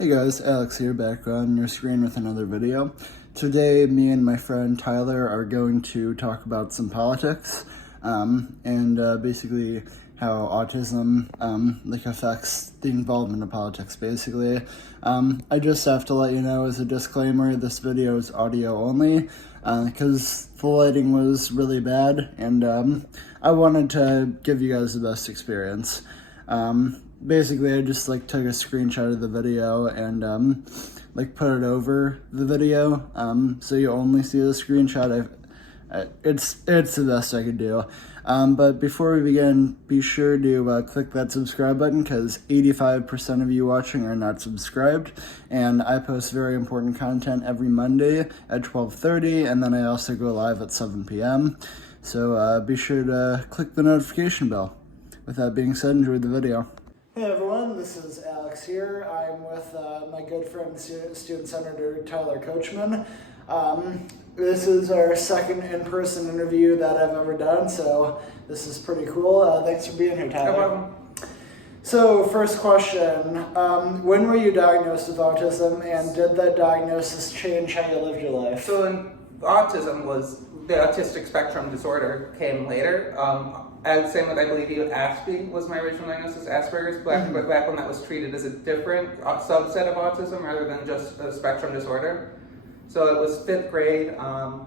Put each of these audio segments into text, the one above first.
Hey guys, Alex here, back on your screen with another video. Today, me and my friend Tyler are going to talk about some politics, and basically how autism affects the involvement of politics, basically. I just have to let you know as a disclaimer, this video is audio only, because the lighting was really bad, and I wanted to give you guys the best experience. Basically, I just took a screenshot of the video and put it over the video, so you only see the screenshot. It's the best I could do. But before we begin, be sure to click that subscribe button, because 85% of you watching are not subscribed, and I post very important content every Monday at 12:30, and then I also go live at 7 p.m. So be sure to click the notification bell. With that being said, enjoy the video. Hey everyone, this is Alex here. I'm with my good friend, Student Senator Tyler Kochman. This is our second in-person interview that I've ever done, so this is pretty cool. Thanks for being here, Tyler. No problem. So, first question, when were you diagnosed with autism, and did that diagnosis change how you lived your life? So autism was, the autistic spectrum disorder came later. Same with, I believe you, Aspie was my original diagnosis, Asperger's, back when that was treated as a different subset of autism rather than just a spectrum disorder. So it was 5th grade, I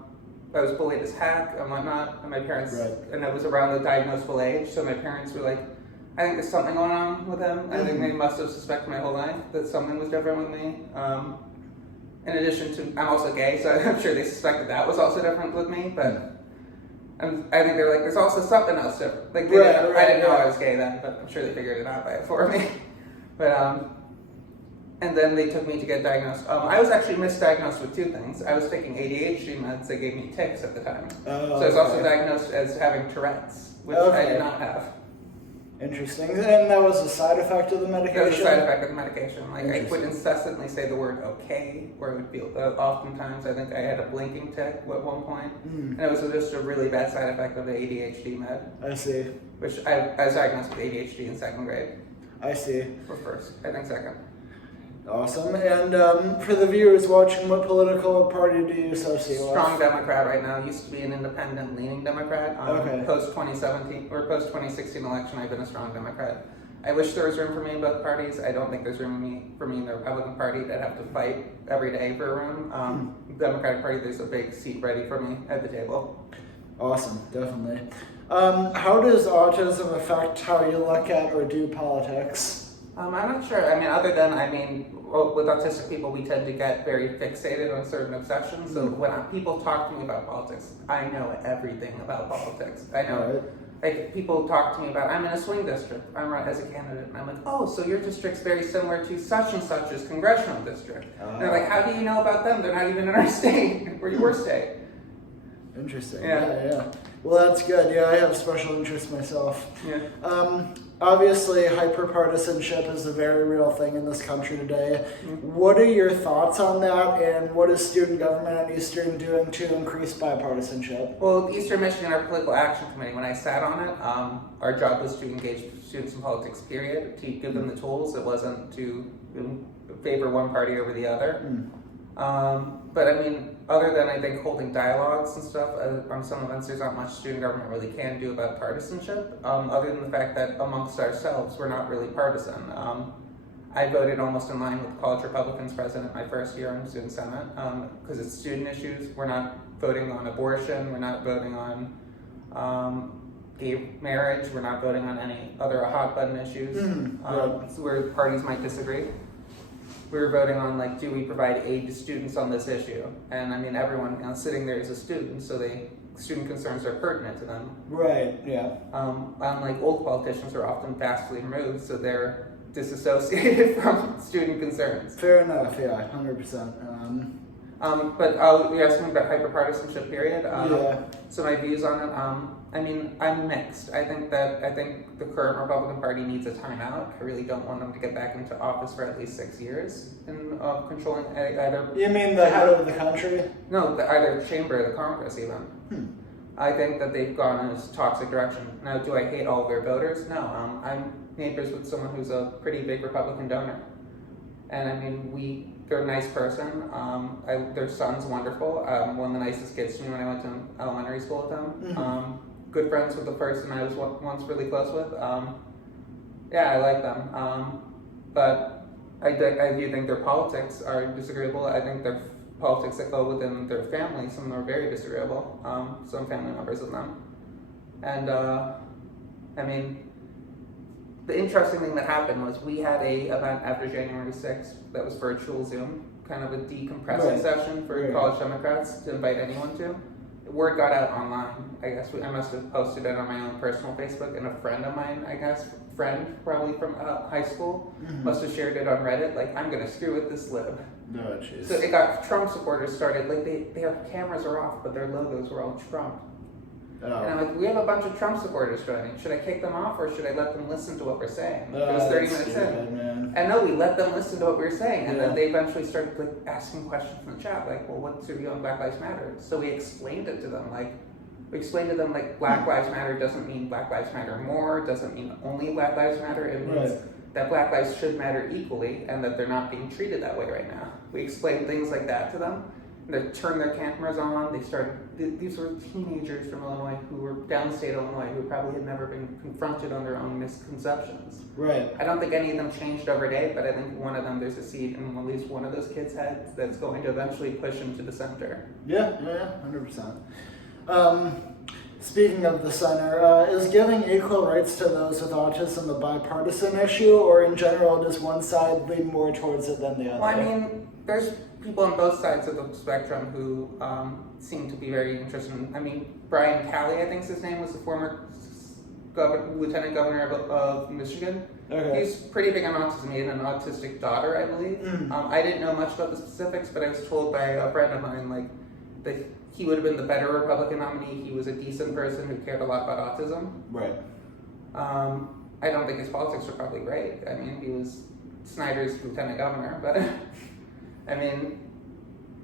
was bullied as heck and whatnot, and my parents, and it was around the diagnosable age, so my parents were like, I think there's something going on with him. I think they must have suspected my whole life that something was different with me. In addition to, I'm also gay, so I'm sure they suspected that was also different with me, but I think they're like, there's also something else different. I didn't know I was gay then, but I'm sure they figured it out for me. But, and then they took me to get diagnosed. I was actually misdiagnosed with 2 things. I was taking ADHD meds, they gave me tics at the time. So I was also diagnosed as having Tourette's, which I did not have. Interesting. And that was a side effect of the medication? That was a side effect of the medication. I would incessantly say the word okay, or it would feel, oftentimes, I think I had a blinking tic at one point. And it was just a really bad side effect of the ADHD med. I see. Which I was diagnosed with ADHD in 2nd grade. I see. Or 1st, I think 2nd. Awesome. And for the viewers watching, what political party do you associate with? Strong Democrat right now. Used to be an independent leaning Democrat. Post 2017 or post 2016 election, I've been a strong Democrat. I wish there was room for me in both parties. I don't think there's room for me in the Republican Party. I'd have to fight every day for a room. Democratic Party, there's a big seat ready for me at the table. Awesome, definitely. How does autism affect how you look at or do politics? I'm not sure. With autistic people, we tend to get very fixated on certain obsessions. So when people talk to me about politics, I know everything about politics. I know, people talk to me about, I'm in a swing district, I'm run as a candidate, and I'm like, oh, so your district's very similar to such and such's congressional district. And they're like, how do you know about them? They're not even in our state, or your state. Interesting. Yeah. Well, that's good. Yeah, I have special interests myself. Yeah. Obviously, hyperpartisanship is a very real thing in this country today. What are your thoughts on that, and what is student government at Eastern doing to increase bipartisanship? Well, Eastern Michigan, our political action committee, when I sat on it, our job was to engage students in politics, period, to give them the tools. It wasn't to favor one party over the other. But other than I think holding dialogues and stuff on some events, there's not much student government really can do about partisanship, other than the fact that amongst ourselves, we're not really partisan. I voted almost in line with college Republicans president my first year in student senate, because it's student issues. We're not voting on abortion, we're not voting on gay marriage, we're not voting on any other hot button issues, where parties might disagree. We were voting on, do we provide aid to students on this issue? And everyone sitting there is a student, so student concerns are pertinent to them. Right, yeah. Unlike old politicians who are often vastly removed, so they're disassociated from student concerns. Fair enough, yeah, 100%. But you're asking about hyperpartisanship, period. So my views on it, I'm mixed. I think the current Republican Party needs a timeout. I really don't want them to get back into office for at least 6 years in controlling either. You mean the head of the country? No, either chamber or the Congress even. I think that they've gone in a toxic direction. Now, do I hate all of their voters? No. I'm neighbors with someone who's a pretty big Republican donor. And I mean, they're a nice person. Their son's wonderful. One of the nicest kids to me when I went to elementary school with them. Good friends with the person I was once really close with. Yeah, I like them. But I do think their politics are disagreeable. I think their politics that go within their family, some of them are very disagreeable. Some family members of them. And I mean, the interesting thing that happened was we had a event after January 6th that was virtual Zoom, kind of a decompressing session for college Democrats to invite anyone to. Word got out online. I guess I must have posted it on my own personal Facebook, and a friend of mine, probably from high school, must have shared it on Reddit. Like, I'm gonna screw with this lib. No, jeez. So it got Trump supporters started. Like their cameras are off, but their logos were all Trump. And I'm like, we have a bunch of Trump supporters joining. Should I kick them off, or should I let them listen to what we're saying? It was 30 minutes in. Man. And no, we let them listen to what we were saying. And then they eventually started like asking questions in the chat, like, well, what's your view on Black Lives Matter? So we explained it to them. Like, Black Lives Matter doesn't mean Black Lives Matter more, doesn't mean only Black Lives Matter. It means that Black lives should matter equally, and that they're not being treated that way right now. We explained things like that to them. They turned their cameras on. These were teenagers from Illinois who were downstate Illinois who probably had never been confronted on their own misconceptions. Right. I don't think any of them changed overnight, but I think one of them, there's a seed in at least one of those kids' heads that's going to eventually push them to the center. Yeah, 100%. Speaking of the center, is giving equal rights to those with autism a bipartisan issue, or in general does one side lean more towards it than the other? Well, I mean, there's people on both sides of the spectrum who seem to be very interested in, I mean, Brian Calley, I think his name, was the former lieutenant governor of Michigan. Okay. He's pretty big on autism. He had an autistic daughter, I believe. I didn't know much about the specifics, but I was told by a friend of mine, like, that he would have been the better Republican nominee. He was a decent person who cared a lot about autism. Right. I don't think his politics were probably great. I mean, he was Snyder's lieutenant governor, but I mean,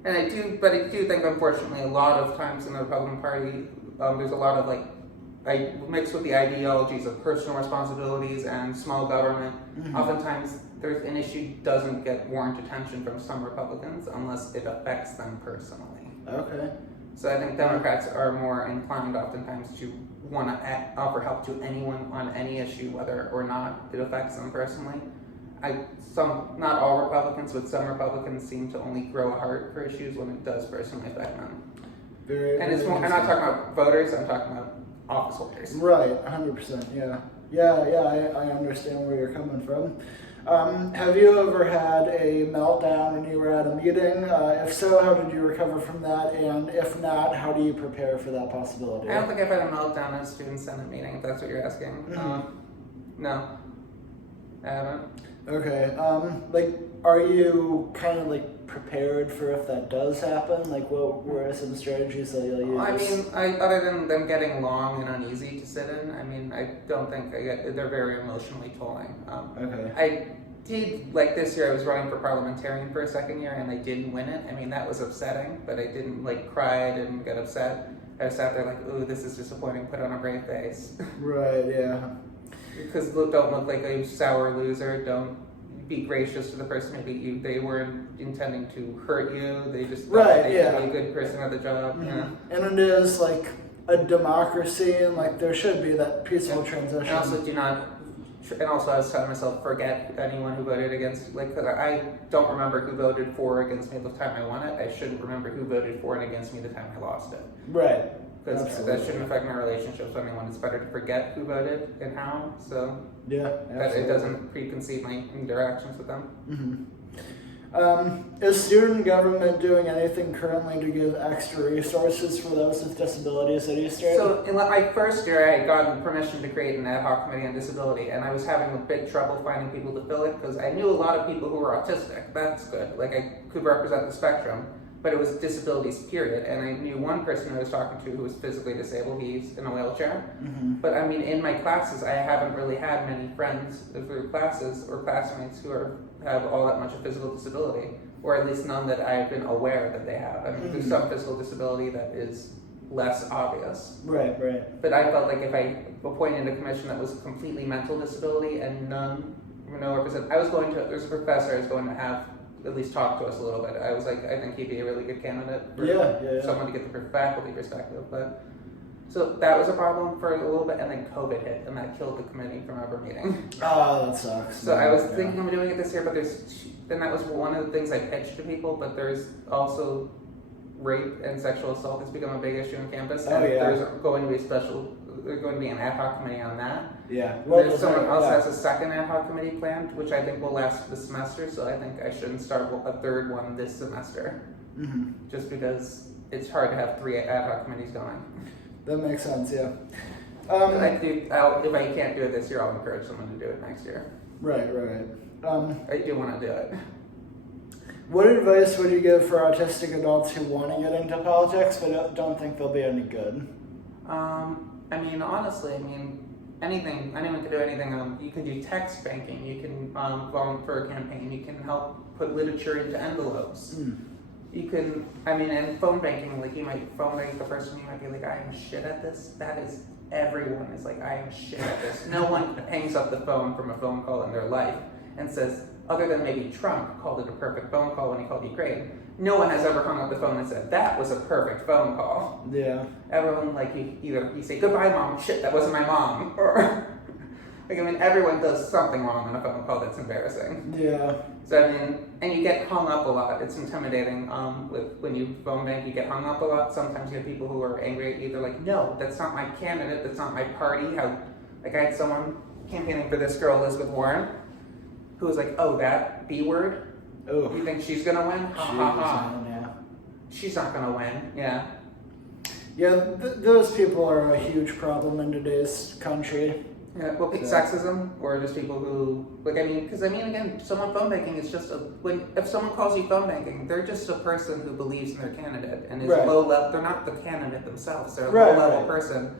I do think, unfortunately, a lot of times in the Republican Party, there's a lot of mixed with the ideologies of personal responsibilities and small government. Oftentimes, there's an issue doesn't get warrant attention from some Republicans unless it affects them personally. Okay. So I think Democrats are more inclined oftentimes to want to offer help to anyone on any issue, whether or not it affects them personally. Not all Republicans, but some Republicans seem to only grow a heart for issues when it does personally affect them. I'm not talking about voters, I'm talking about office holders. Right, 100%, yeah, I understand where you're coming from. Have you ever had a meltdown when you were at a meeting? If so, how did you recover from that? And if not, how do you prepare for that possibility? I don't think I've had a meltdown at a student senate meeting, if that's what you're asking. No, I haven't. Okay, are you kind of prepared for if that does happen? What were some strategies that you'll use? I mean, other than them getting long and uneasy to sit in, I mean, I don't think they're very emotionally tolling. Okay. I did, this year I was running for parliamentarian for a second year and I didn't win it. I mean, that was upsetting, but I didn't cry, I didn't get upset. I sat there ooh, this is disappointing, put on a brave face. Right, yeah. Because don't look like a sour loser, don't be gracious to the person who beat you. They weren't intending to hurt you. They just thought they could be a good person at the job. Yeah. And it is a democracy, and there should be that peaceful transition. And also I was telling myself, forget anyone who voted against. Cause I don't remember who voted for or against me the time I won it. I shouldn't remember who voted for and against me the time I lost it. Right. Because that shouldn't affect my relationships with anyone. It's better to forget who voted and how, so that it doesn't preconceive my interactions with them. Is student government doing anything currently to give extra resources for those with disabilities at Eastern? So in my first year, I had gotten permission to create an ad hoc committee on disability, and I was having a big trouble finding people to fill it because I knew a lot of people who were autistic. That's good. I could represent the spectrum. But it was disabilities, period. And I knew one person I was talking to who was physically disabled. He's in a wheelchair. But I mean, in my classes, I haven't really had many friends through classes or classmates who have all that much of physical disability, or at least none that I've been aware that they have. I mean, there's some physical disability that is less obvious. Right. But I felt like if I appointed a commission that was completely mental disability and none no represent. I was going to. There's a professor I was going to have at least talk to us a little bit. I was like, I think he'd be a really good candidate for someone to get the faculty perspective. But so that was a problem for a little bit, and then COVID hit, and that killed the committee from ever meeting. Oh, that sucks. So I was thinking of doing it this year, but then that was one of the things I pitched to people. But there's also rape and sexual assault has become a big issue on campus, and there's going to be there's going to be an ad hoc committee on that. Yeah. There's someone else has a second ad hoc committee planned, which I think will last this semester, so I think I shouldn't start a third one this semester. Mm-hmm. Just because it's hard to have 3 ad hoc committees going. That makes sense, yeah. If I can't do it this year, I'll encourage someone to do it next year. Right. I do want to do it. What advice would you give for autistic adults who want to get into politics but don't think they'll be any good? I mean, honestly, anything, anyone can do anything. You can do text banking, you can volunteer for a campaign, you can help put literature into envelopes. You can, and phone banking, like you might phone bank the person, you might be like, I am shit at this. That is, everyone is like, I am shit at this. No one hangs up the phone from a phone call in their life and says, other than maybe Trump called it a perfect phone call when he called Ukraine, no one has ever hung up the phone and said, that was a perfect phone call. Yeah. Everyone, like, you say, goodbye, mom, shit, that wasn't my mom. Or, everyone does something wrong on a phone call that's embarrassing. Yeah. So, and you get hung up a lot. It's intimidating. When you phone bank, you get hung up a lot. Sometimes you have people who are angry at you. They're like, no, that's not my candidate, that's not my party. I had someone campaigning for this girl, Elizabeth Warren, who was like, oh, that B word? Oh. You think she's gonna win? Ha ha ha. Yeah. She's not gonna win, yeah. Yeah, those people are a huge problem in today's country. Yeah, well, sexism, or just people who, again, someone phone banking is just if someone calls you phone banking, they're just a person who believes in their candidate and is low level. They're not the candidate themselves. They're a low level person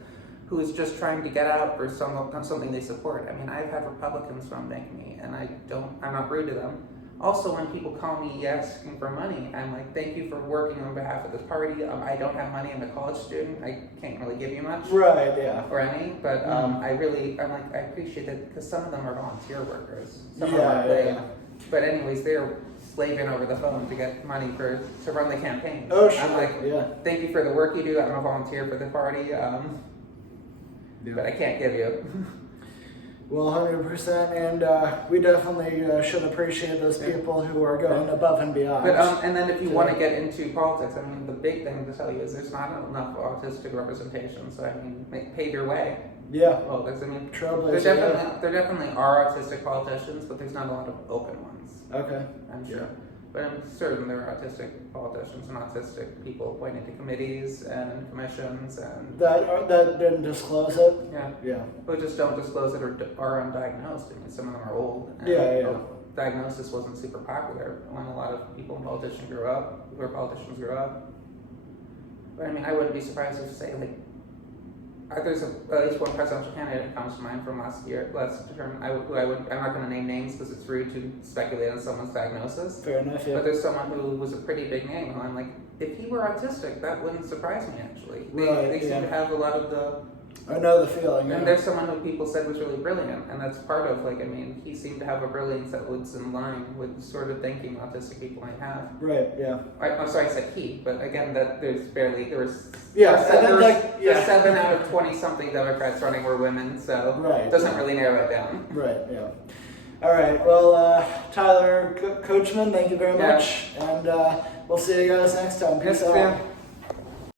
who is just trying to get out for something they support. I've had Republicans phone bank me, and I'm not rude to them. Also, when people call me asking for money, I'm like, thank you for working on behalf of this party. I don't have money. I'm a college student. I can't really give you much. Right, yeah. Or any, but I appreciate that because some of them are volunteer workers. Some are paid. Yeah. But anyways, they're slaving over the phone to get money to run the campaign. Oh, sure. I'm like, thank you for the work you do. I'm a volunteer for the party. But I can't give you. Well, 100%, and we definitely should appreciate those people who are going above and beyond. But and then if you want to get into politics, the big thing to tell you is there's not enough autistic representation. So pave your way. Yeah. Well, there definitely are autistic politicians, but there's not a lot of open ones. Okay. I'm sure. But I'm certain there are autistic politicians and autistic people appointed to committees and commissions and that didn't disclose it. Yeah. But just don't disclose it or are undiagnosed. Some of them are old. And diagnosis wasn't super popular when a lot of people in politicians grew up. But I wouldn't be surprised if say there's at least one presidential candidate that comes to mind from last term. I'm not going to name names because it's rude to speculate on someone's diagnosis. Fair enough, yeah. But there's someone who was a pretty big name, and I'm like, if he were autistic, that wouldn't surprise me actually. They seem to have a lot of the. I know the feeling. And there's someone who people said was really brilliant, and that's part of he seemed to have a brilliance that was in line with the sort of thinking autistic people might have. Right. Yeah. I'm sorry, I said he, but again, there's 7 out of 20 something Democrats running were women, so it doesn't really narrow it down. Right. Yeah. All right. Well, Tyler Kochman, thank you very much, and we'll see you guys next time. Peace out.